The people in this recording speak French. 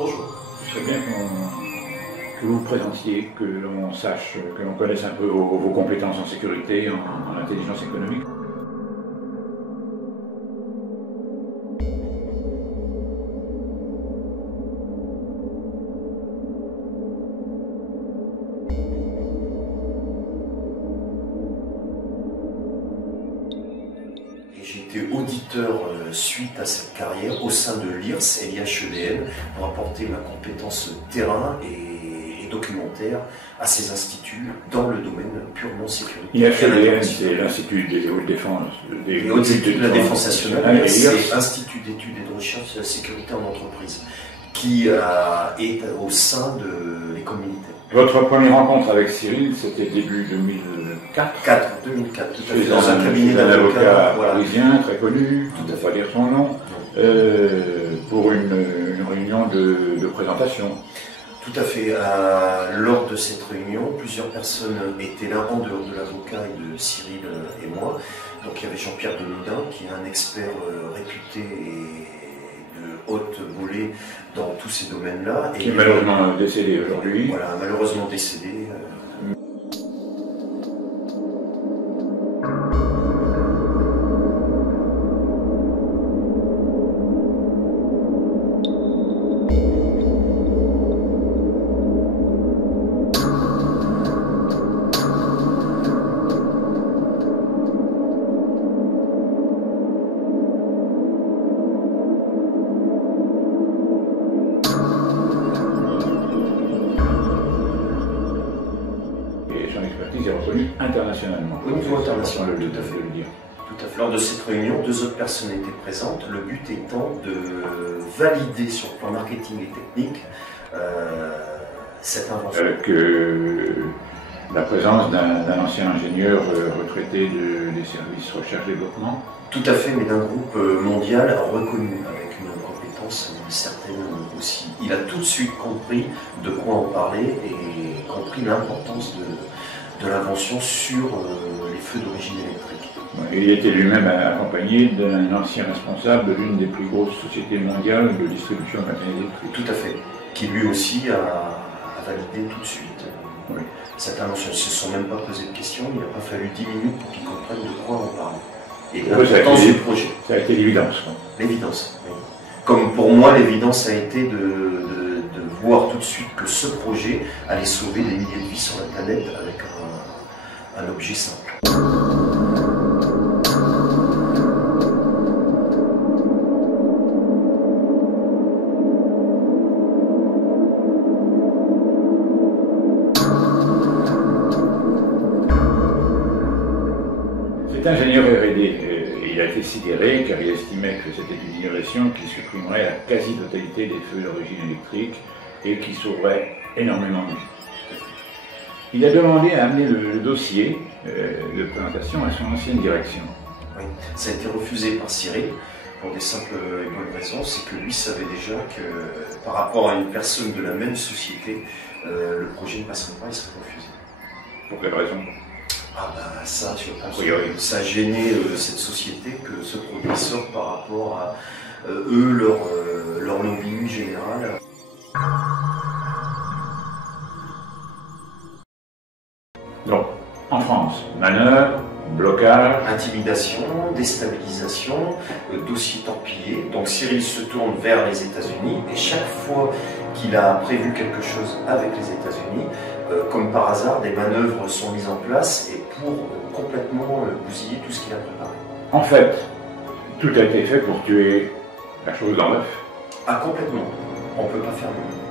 Bonjour. Je serais bien que vous vous présentiez, que l'on sache, que l'on connaisse un peu vos compétences en sécurité, en intelligence économique. J'ai été auditeur suite à cette carrière au sein de l'IRS et l'IHEDN pour apporter ma compétence terrain et documentaire à ces instituts dans le domaine purement sécuritaire. L'IHEDN, c'est l'Institut des hautes défenses, des hautes études de la défense nationale, c'est l'IRS, Institut d'études et de recherche de la sécurité en entreprise, qui est au sein de l'école militaire. Votre première rencontre avec Cyril, c'était début 2004 2004, tout à fait, dans un cabinet d'avocat voilà. parisien, très connu, on ne va pas dire son nom, pour une réunion de présentation. Tout à fait. Lors de cette réunion, plusieurs personnes étaient là en dehors de l'avocat et de Cyril et moi. Donc il y avait Jean-Pierre Demoudin, qui est un expert réputé et de haute volée dans tous ces domaines-là. Qui est malheureusement décédé aujourd'hui. Voilà, malheureusement décédé. Son expertise est reconnue internationalement. Au niveau international, tout tout à fait. Le dire. Tout à fait. Lors de cette réunion, deux autres personnes étaient présentes. Le but étant de valider sur le plan marketing et technique cette invention. Que la présence d'un ancien ingénieur retraité des services recherche-développement. Tout à fait, mais d'un groupe mondial reconnu, avec une compétence certaine aussi. Il a tout de suite compris de quoi on parlait et compris l'importance de l'invention sur les feux d'origine électrique. Il était lui-même accompagné d'un ancien responsable de l'une des plus grosses sociétés mondiales de distribution de matériel électrique. Tout à fait, qui lui aussi a validé tout de suite cette invention. Ils ne se sont même pas posé de questions, il n'a pas fallu 10 minutes pour qu'ils comprennent de quoi on parle. Et l'importance du projet. Ça a été l'évidence. L'évidence, oui. Comme pour moi, l'évidence a été de voir tout de suite que ce projet allait sauver des milliers de vies sur la planète avec un objet simple. Cet ingénieur R&D, il a été sidéré car il estimait que c'était une innovation qui supprimerait la quasi-totalité des feux d'origine électrique et qui sauverait énormément de vies. Il a demandé à amener le dossier de présentation à son ancienne direction. Oui, ça a été refusé par Cyril pour des simples et bonnes raisons. C'est que lui savait déjà que par rapport à une personne de la même société, le projet ne passerait pas, il serait refusé. Pour quelle raison? Ah ben ça, je pense que ça a gêné cette société que ce produit sorte par rapport à eux, leur lobby général. Donc, en France, manœuvre, blocage, Intimidation, déstabilisation, dossier torpillé. Donc Cyril se tourne vers les États-Unis et chaque fois qu'il a prévu quelque chose avec les États-Unis, comme par hasard, des manœuvres sont mises en place et pour complètement bousiller tout ce qu'il a préparé. en fait, tout a été fait pour tuer la chose dans l'œuf. Ah, complètement. On ne peut pas faire mieux.